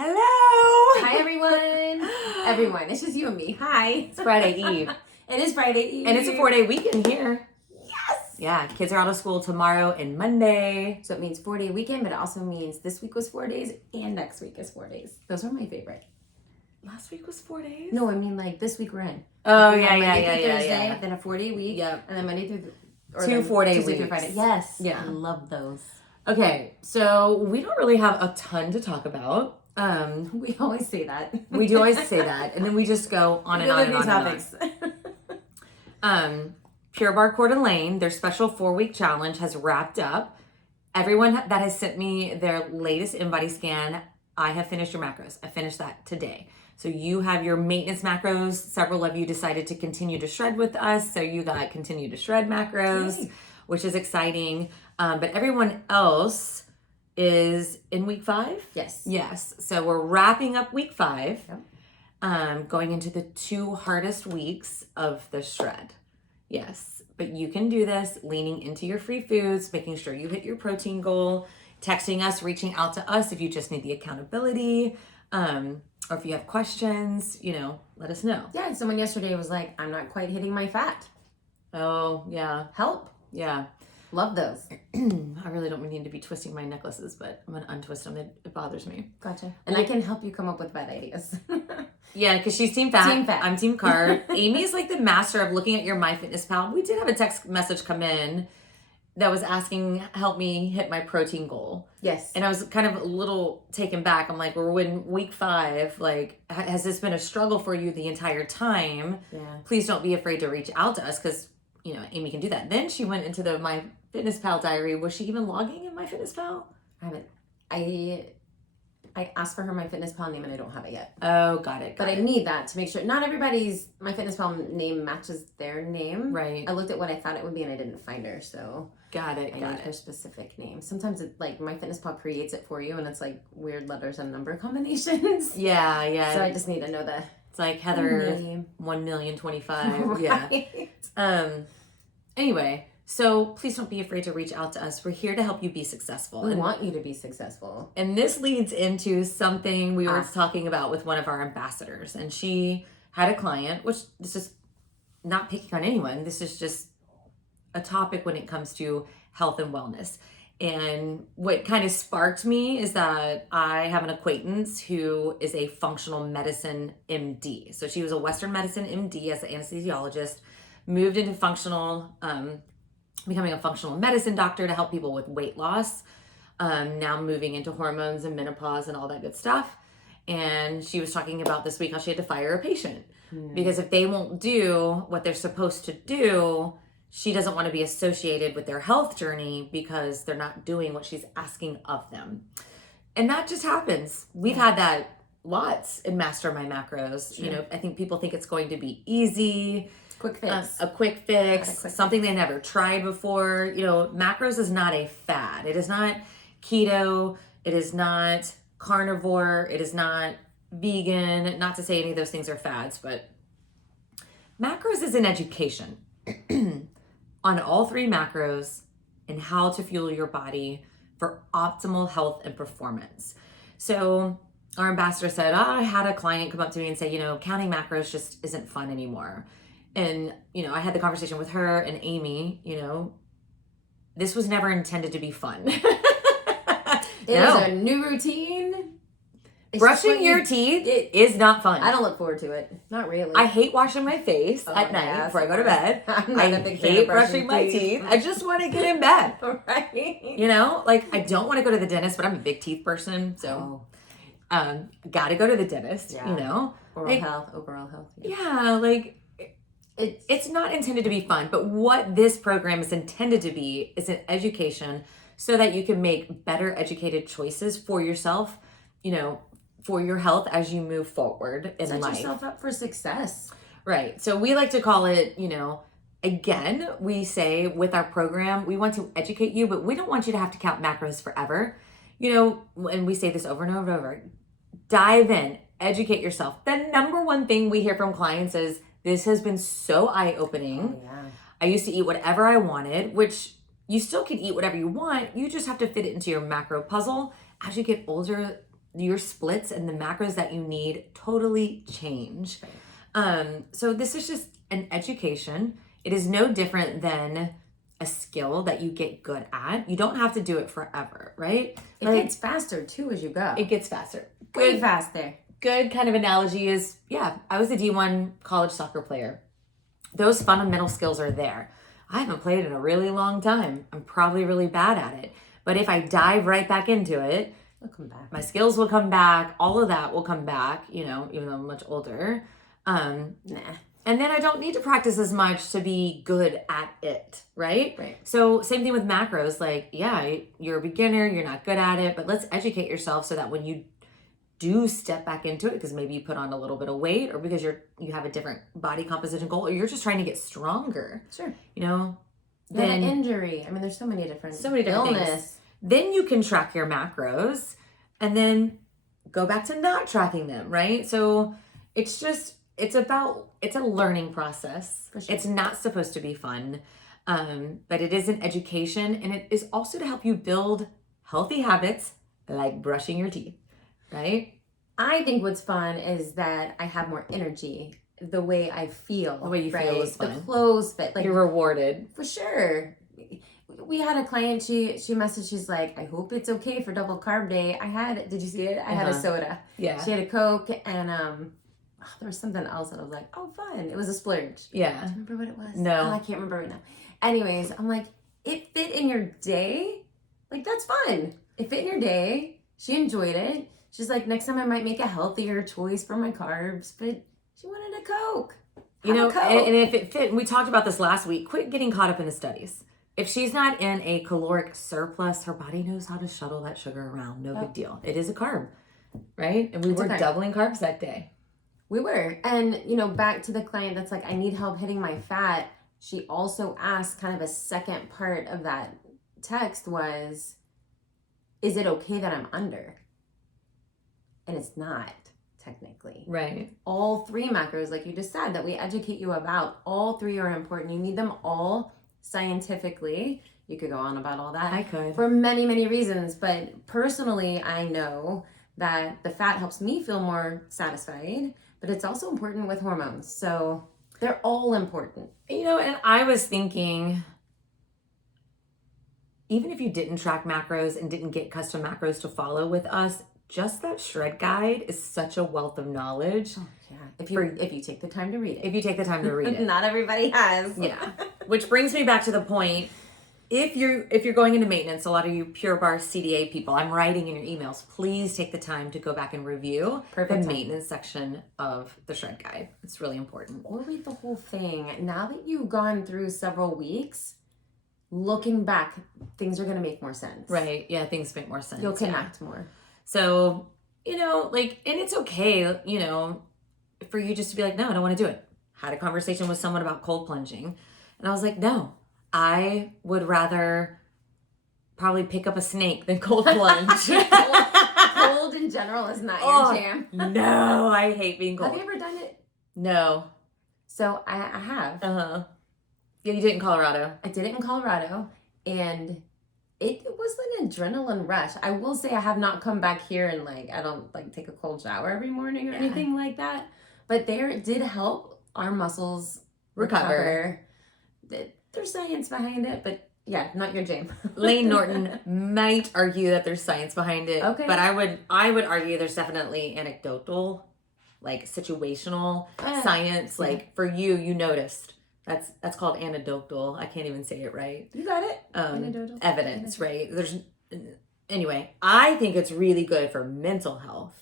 Hello! Hi, everyone. Everyone, it's just you and me. Hi. It's Friday Eve. It is Friday Eve. And it's a 4-day weekend here. Yes! Yeah, kids are out of school tomorrow and Monday. So it means 4-day weekend, but it also means this week was 4 days and next week is 4 days. Those are my favorite. Last week was 4 days? No, I mean like this week we're in. Oh, We yeah, have yeah, Monday yeah, through yeah, Thursday, yeah. then a 4-day week. Yep. And then Monday through... Two 4-day Tuesday through weeks. Friday. Yes. Yeah. I love those. Okay, so we don't really have a ton to talk about. We always say that. We do always say that, and then we just go on and on and on and on. Pure Barre Coeur d'Alene, their special 4-week challenge has wrapped up. Everyone that has sent me their latest InBody scan, I have finished your macros. I finished that today. So you have your maintenance macros. Several of you decided to continue to shred with us, so you got continue to shred macros, which is exciting. But everyone else is in week 5? Yes. Yes. So we're wrapping up week 5, Yep. going into the 2 hardest weeks of the shred. Yes. But you can do this leaning into your free foods, making sure you hit your protein goal, texting us, reaching out to us if you just need the accountability, or if you have questions, let us know. Yeah, someone yesterday was like, I'm not quite hitting my fat. Oh, yeah. Help. Yeah. Love those. I really don't need to be twisting my necklaces, but I'm going to untwist them. It bothers me. Gotcha. And I can help you come up with bad ideas. Yeah, because she's team fat. Team fat. I'm team carb. Amy is like the master of looking at your MyFitnessPal. We did have a text message come in that was asking, help me hit my protein goal. Yes. And I was kind of a little taken back. I'm like, we're in week 5. Like, has this been a struggle for you the entire time? Yeah. Please don't be afraid to reach out to us because, Amy can do that. Then she went into the MyFitnessPal diary. Was she even logging in MyFitnessPal? I haven't. I asked for her MyFitnessPal name and I don't have it yet. Oh, got it. But I need that to make sure. Not everybody's MyFitnessPal name matches their name. Right. I looked at what I thought it would be and I didn't find her. So Got it. I need her specific name. Sometimes it like MyFitnessPal creates it for you and it's like weird letters and number combinations. Yeah, yeah. So I just need to know the It's like Heather name. 1,025,000. Yeah. Right. Anyway, so please don't be afraid to reach out to us. We're here to help you be successful. We want you to be successful. And this leads into something we were Awesome. talking about with one of our ambassadors. And she had a client, which this is not picking on anyone. This is just a topic when it comes to health and wellness. And what kind of sparked me is that I have an acquaintance who is a functional medicine MD. So she was a Western medicine MD as an anesthesiologist, moved into becoming a functional medicine doctor to help people with weight loss. Now moving into hormones and menopause and all that good stuff. And she was talking about this week how she had to fire a patient because if they won't do what they're supposed to do, she doesn't want to be associated with their health journey because they're not doing what she's asking of them. And that just happens. We've had that lots in Master My Macros. Sure. I think people think it's going to be easy. Quick fix. A quick fix, something they never tried before. Macros is not a fad. It is not keto. It is not carnivore. It is not vegan. Not to say any of those things are fads, but macros is an education on all 3 macros and how to fuel your body for optimal health and performance. So our ambassador said, I had a client come up to me and say, counting macros just isn't fun anymore. And, I had the conversation with her and Amy, this was never intended to be fun. It is a new routine. It's Brushing your teeth is not fun. I don't look forward to it. Not really. I hate washing my face at night before I go to bed. I'm not a big fan hate of brushing my teeth. I just want to get in bed. Right. I don't want to go to the dentist, but I'm a big teeth person. So, got to go to the dentist, Overall health. It's not intended to be fun, but what this program is intended to be is an education so that you can make better educated choices for yourself, for your health as you move forward in life. Set yourself up for success. Right. So we like to call it, again, we say with our program, we want to educate you, but we don't want you to have to count macros forever. And we say this over and over and over. Dive in, educate yourself. The number one thing we hear from clients is, this has been so eye-opening. Oh, yeah. I used to eat whatever I wanted, which you still can eat whatever you want. You just have to fit it into your macro puzzle. As you get older, your splits and the macros that you need totally change. So this is just an education. It is no different than a skill that you get good at. You don't have to do it forever, right? It gets faster too as you go. It gets faster. Way faster. Good kind of analogy is, I was a D1 college soccer player. Those fundamental skills are there. I haven't played in a really long time. I'm probably really bad at it. But if I dive right back into it, it'll come back. My skills will come back. All of that will come back, even though I'm much older. And then I don't need to practice as much to be good at it, right? Right. So same thing with macros. Like, you're a beginner, you're not good at it, but let's educate yourself so that when you do step back into it, because maybe you put on a little bit of weight, or because you have a different body composition goal, or you're just trying to get stronger. Sure. Then an injury. I mean, there's so many different illness. Things. Then you can track your macros, and then go back to not tracking them, right? So it's a learning process. For sure. It's not supposed to be fun, but it is an education, and it is also to help you build healthy habits like brushing your teeth, right? I think what's fun is that I have more energy. The way I feel. The way you feel is fun. The clothes fit. Like, you're rewarded. For sure. We had a client, she messaged, she's like, I hope it's okay for double carb day. Did you see it? I had a soda. Yeah. She had a Coke, and there was something else that I was like, oh, fun. It was a splurge. Yeah. Do you remember what it was? No. Oh, I can't remember right now. Anyways, I'm like, it fit in your day? Like, that's fun. It fit in your day. She enjoyed it. She's like, next time I might make a healthier choice for my carbs, but she wanted a Coke. And if it fit, we talked about this last week, quit getting caught up in the studies. If she's not in a caloric surplus, her body knows how to shuttle that sugar around. No big deal. It is a carb, right? And we were doubling carbs that day. We were. And, back to the client that's like, I need help hitting my fat. She also asked, kind of a second part of that text was, is it okay that I'm under? And it's not, technically. Right. All three macros, like you just said, that we educate you about, all three are important. You need them all scientifically. You could go on about all that. I could. For many, many reasons. But personally, I know that the fat helps me feel more satisfied, but it's also important with hormones. So they're all important. And I was thinking, even if you didn't track macros and didn't get custom macros to follow with us, just that shred guide is such a wealth of knowledge. Oh, yeah. If you take the time to read it. If you take the time to read it. Not everybody has. Yeah. Which brings me back to the point, if you're going into maintenance, a lot of you Pure Barre CDA people, I'm writing in your emails, please take the time to go back and review the maintenance section of the shred guide. It's really important. Or read the whole thing. Now that you've gone through several weeks, looking back, things are going to make more sense. Right. Yeah, things make more sense. You'll connect more. So, and it's okay, for you just to be like, no, I don't want to do it. Had a conversation with someone about cold plunging. And I was like, no, I would rather probably pick up a snake than cold plunge. Cold in general is not your jam. No, I hate being cold. Have you ever done it? No. So I have. Uh-huh. Yeah, you did it in Colorado. I did it in Colorado, and it was an adrenaline rush. I will say I have not come back here and I don't take a cold shower every morning or anything like that. But it did help our muscles recover. There's science behind it, but yeah, not your jam. Lane Norton might argue that there's science behind it. Okay. But I would argue there's definitely anecdotal, situational science. For you noticed. That's called anecdotal. I can't even say it right. You got it. Anecdotal. Evidence, right? Anyway, I think it's really good for mental health.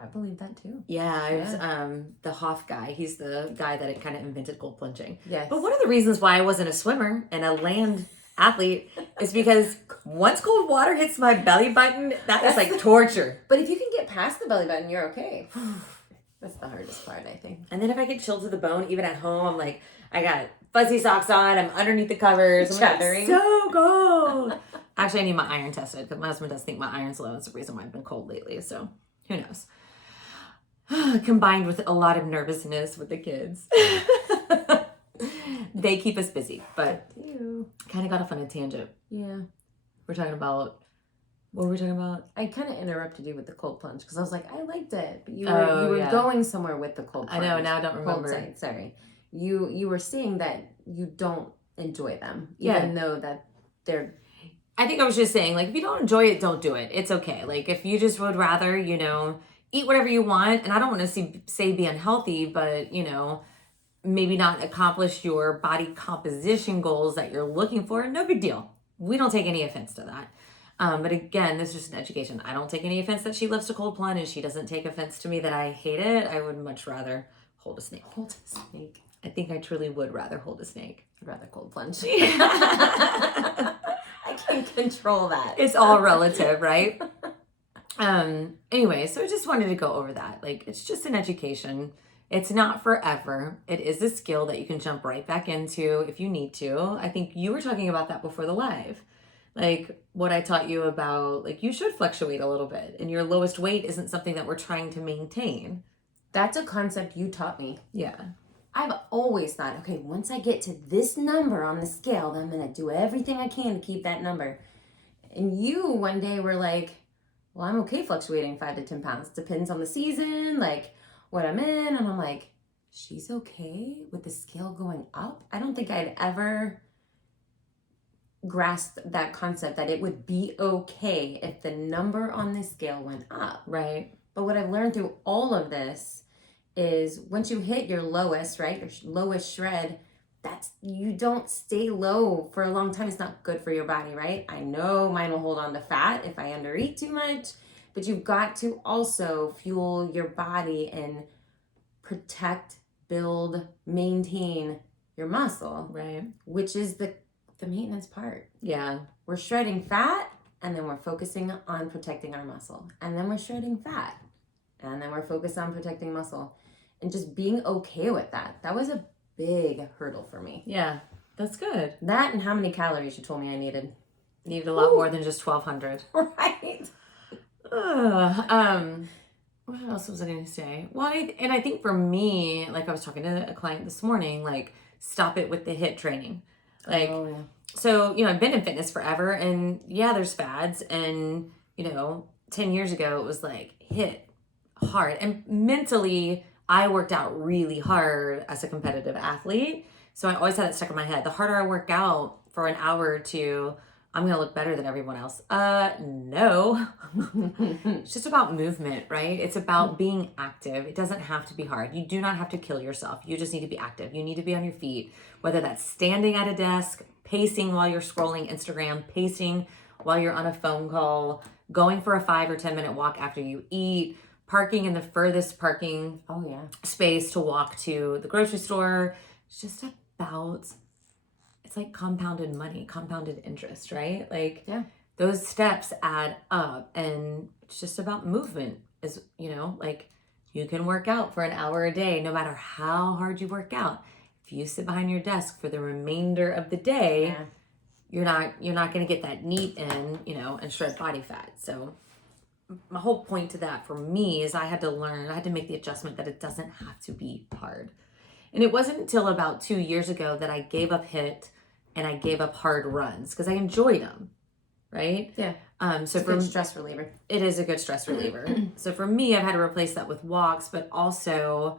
I believe that too. Yeah, it was the Hoff guy. He's the guy that kind of invented cold plunging. Yes. But one of the reasons why I wasn't a swimmer and a land athlete is because once cold water hits my belly button, that is like torture. But if you can get past the belly button, you're okay. That's the hardest part, I think. And then if I get chilled to the bone, even at home, I'm like, I got fuzzy socks on. I'm underneath the covers. I'm like, so cold. Actually, I need my iron tested because my husband does think my iron's low. That's the reason why I've been cold lately. So who knows? Combined with a lot of nervousness with the kids. They keep us busy, but kind of got off on a tangent. Yeah. We're talking about What were we talking about? I kind of interrupted you with the cold plunge because I was like, I liked it, but you Oh, were yeah. going somewhere with the cold I plunge. know, now I don't Cold remember. side, sorry. You were saying that you don't enjoy them, Yeah. even though that they're. I think I was just saying, like, if you don't enjoy it, don't do it. It's okay. Like, if you just would rather, you know, eat whatever you want, and I don't want to say be unhealthy, but, you know, maybe not accomplish your body composition goals that you're looking for, no big deal. We don't take any offense to that. But again, this is just an education. I don't take any offense that she loves to cold plunge, and she doesn't take offense to me that I hate it. I would much rather hold a snake. Hold a snake. I think I truly would rather hold a snake. I'd rather cold plunge. I can't control that. It's all relative, right? Anyway, so I just wanted to go over that. Like, it's just an education. It's not forever. It is a skill that you can jump right back into if you need to. I think you were talking about that before the live. Like, what I taught you about, like, you should fluctuate a little bit, and your lowest weight isn't something that we're trying to maintain. That's a concept you taught me. Yeah. I've always thought, okay, once I get to this number on the scale, then I'm going to do everything I can to keep that number. And you one day were like, well, I'm okay fluctuating 5 to 10 pounds. Depends on the season, like what I'm in. And I'm like, she's okay with the scale going up? I don't think I'd ever grasped that concept that it would be okay if the number on the scale went up. Right. But what I've learned through all of this is once you hit your lowest, right, your lowest shred, you don't stay low for a long time. It's not good for your body, right? I know mine will hold on to fat if I undereat too much, but you've got to also fuel your body and protect, build, maintain your muscle, right? Which is the maintenance part. Yeah. We're shredding fat, and then we're focusing on protecting our muscle. And then we're shredding fat, and then we're focused on protecting muscle. And just being okay with that. That was a big hurdle for me. Yeah, that's good. That and how many calories you told me I needed. Needed a lot more than just 1,200. Right. What else was I going to say? Well, I think for me, like I was talking to a client this morning, like stop it with the HIIT training. Like, So, you know, I've been in fitness forever, and yeah, there's fads, and, you know, 10 years ago, it was like HIIT hard, and mentally, I worked out really hard as a competitive athlete. So I always had it stuck in my head. The harder I work out for an hour or two, I'm going to look better than everyone else. No. It's just about movement, right? It's about being active. It doesn't have to be hard. You do not have to kill yourself. You just need to be active. You need to be on your feet, whether that's standing at a desk, pacing while you're scrolling Instagram, pacing while you're on a phone call, going for a 5 or 10 minute walk after you eat, parking in the furthest parking space to walk to the grocery store. It's just about, it's like compounded money, compounded interest, right? Like those steps add up, and it's just about movement. Is, you know, like you can work out for an hour a day, no matter how hard you work out. If you sit behind your desk for the remainder of the day, you're not going to get that neat in, you know, and shred body fat. So my whole point to that for me is I had to make the adjustment that it doesn't have to be hard. And it wasn't until about 2 years ago that I gave up HIIT and I gave up hard runs because I enjoyed them, right? Yeah. So it's a good stress reliever. It is a good stress reliever. So for me, I've had to replace that with walks, but also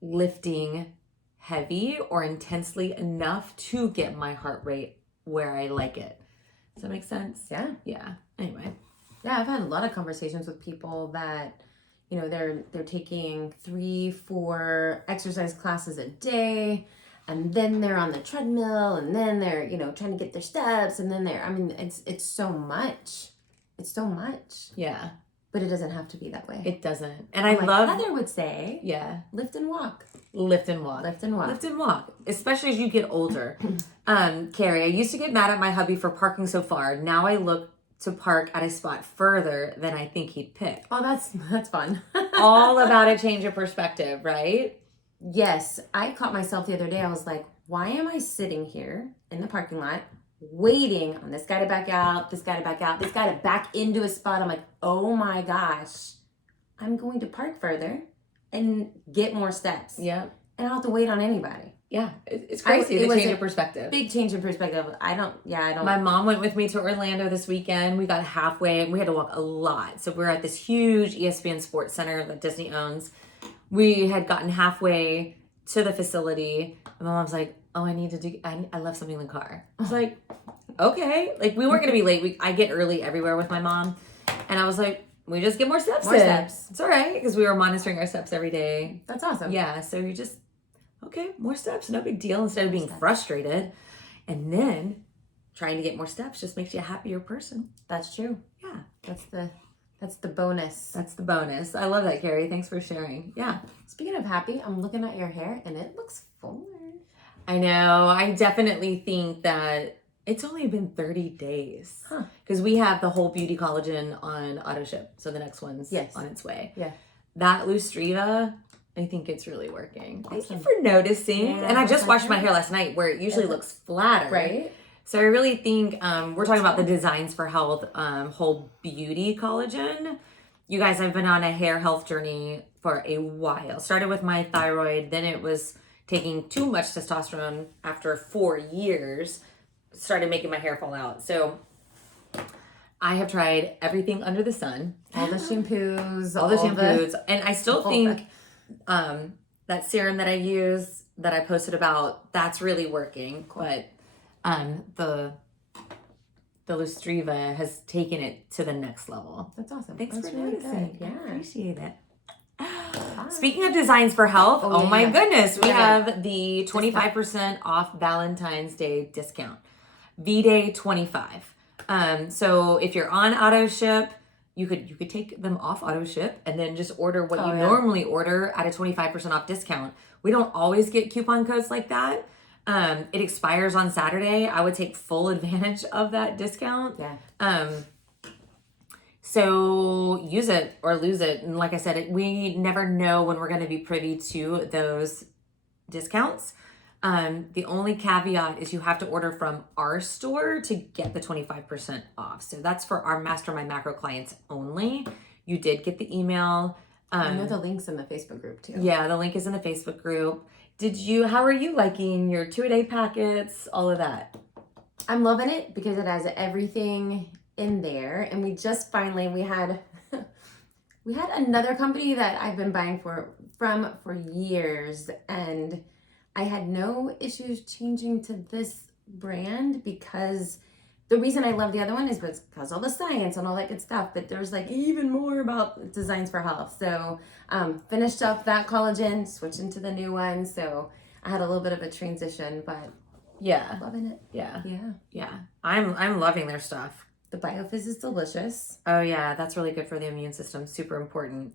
lifting heavy or intensely enough to get my heart rate where I like it. Does that make sense? Yeah. Yeah. Anyway. Yeah, I've had a lot of conversations with people that, you know, they're taking 3-4 exercise classes a day, and then they're on the treadmill, and then they're, you know, trying to get their steps, and then it's so much. It's so much. Yeah. But it doesn't have to be that way. It doesn't. And I love Heather would say, lift and walk. Lift and walk. Lift and walk. Lift and walk. Especially as you get older. Carrie, I used to get mad at my hubby for parking so far. Now I look to park at a spot further than I think he'd pick. Oh, that's fun. All about a change of perspective, right? Yes. I caught myself the other day. I was like, why am I sitting here in the parking lot waiting on this guy to back out, this guy to back out, this guy to back into a spot? I'm like, oh my gosh, I'm going to park further and get more steps. Yeah. And I don't have to wait on anybody. Yeah, it's crazy the change of perspective. Big change in perspective. I don't. My mom went with me to Orlando this weekend. We got halfway and we had to walk a lot. So we're at this huge ESPN Sports Center that Disney owns. We had gotten halfway to the facility and my mom's like, oh, I left something in the car. I was like, okay. Like we weren't going to be late. I get early everywhere with my mom. And I was like, we just get more steps in. It's all right. Because we were monitoring our steps every day. That's awesome. Yeah. So you just, okay, more steps. No big deal. Instead of being frustrated. And then trying to get more steps just makes you a happier person. That's true. Yeah. That's the bonus. That's the bonus. I love that, Carrie. Thanks for sharing. Yeah. Speaking of happy, I'm looking at your hair and it looks fuller. I know. I definitely think that it's only been 30 days. Because we have the whole beauty collagen on auto ship. So the next one's on its way. Yeah. That Lustriva, I think it's really working. Awesome. Thank you for noticing. Yeah, and I just washed my hair last night where it usually looks flatter. Right. So I really think we're talking about the Designs for Health whole beauty collagen. You guys, I've been on a hair health journey for a while. Started with my thyroid, then it was taking too much testosterone after 4 years. Started making my hair fall out. So I have tried everything under the sun. All the shampoos. And I still think that serum that I use, that I posted about, that's really working. Cool. But the Lustriva has taken it to the next level. That's awesome. Thanks for really noticing. Good. Yeah. I appreciate it. Speaking of Designs for Health, my goodness, we have the 25% off Valentine's Day discount. V-Day 25. So if you're on auto ship, you could take them off auto ship and then just order what you normally order at a 25% off discount. We don't always get coupon codes like that. It expires on Saturday. I would take full advantage of that discount. Yeah. So use it or lose it. And like I said, we never know when we're going to be privy to those discounts. The only caveat is you have to order from our store to get the 25% off. So that's for our Mastermind Macro clients only. You did get the email. I know the link's in the Facebook group too. Yeah, the link is in the Facebook group. How are you liking your 2-a-day packets, all of that? I'm loving it because it has everything in there. And we just finally, we had another company that I've been buying from for years, and I had no issues changing to this brand because the reason I love the other one is because all the science and all that good stuff, but there's like even more about Designs for Health. So finished up that collagen, switched into the new one. So I had a little bit of a transition, but yeah, loving it. Yeah. I'm loving their stuff. The BioFizz is delicious. Oh yeah, that's really good for the immune system. Super important.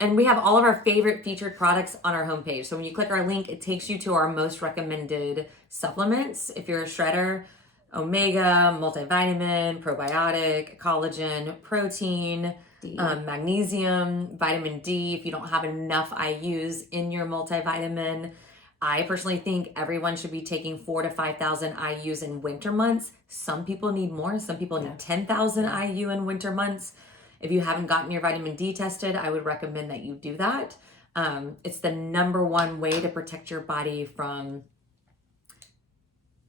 And we have all of our favorite featured products on our homepage. So when you click our link, it takes you to our most recommended supplements. If you're a shredder, omega, multivitamin, probiotic, collagen, protein, magnesium, vitamin D. If you don't have enough IUs in your multivitamin, I personally think everyone should be taking 4,000 to 5,000 IUs in winter months. Some people need more. Some people need 10,000 IU in winter months. If you haven't gotten your vitamin D tested, I would recommend that you do that. It's the number one way to protect your body from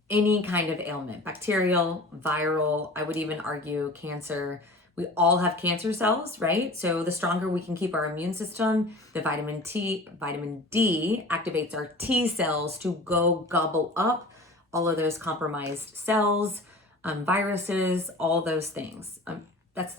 any kind of ailment, bacterial, viral, I would even argue cancer. We all have cancer cells, right? So the stronger we can keep our immune system, the vitamin D activates our T cells to go gobble up all of those compromised cells, viruses, all those things. That's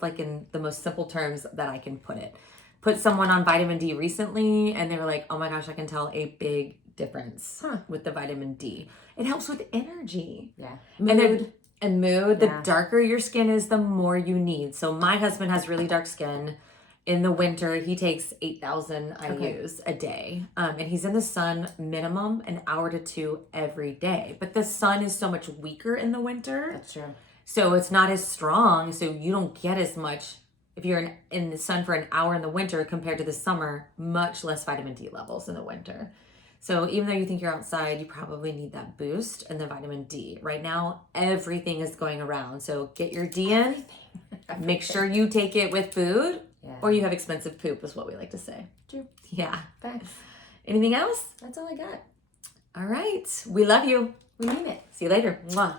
like in the most simple terms that I can put it. Put someone on vitamin D recently and they were like, oh my gosh, I can tell a big difference with the vitamin D. It helps with energy. Yeah. Mood. The darker your skin is, the more you need. So my husband has really dark skin. In the winter, he takes 8,000 IUs a day. And he's in the sun minimum an hour to 2 every day. But the sun is so much weaker in the winter. That's true. So it's not as strong. So you don't get as much if you're in the sun for an hour in the winter compared to the summer, much less vitamin D levels in the winter. So even though you think you're outside, you probably need that boost and the vitamin D. Right now, everything is going around. So get your D in. Make sure you take it with food or you have expensive poop is what we like to say. True. Yeah. Thanks. Anything else? That's all I got. All right. We love you. We mean it. See you later. Mwah.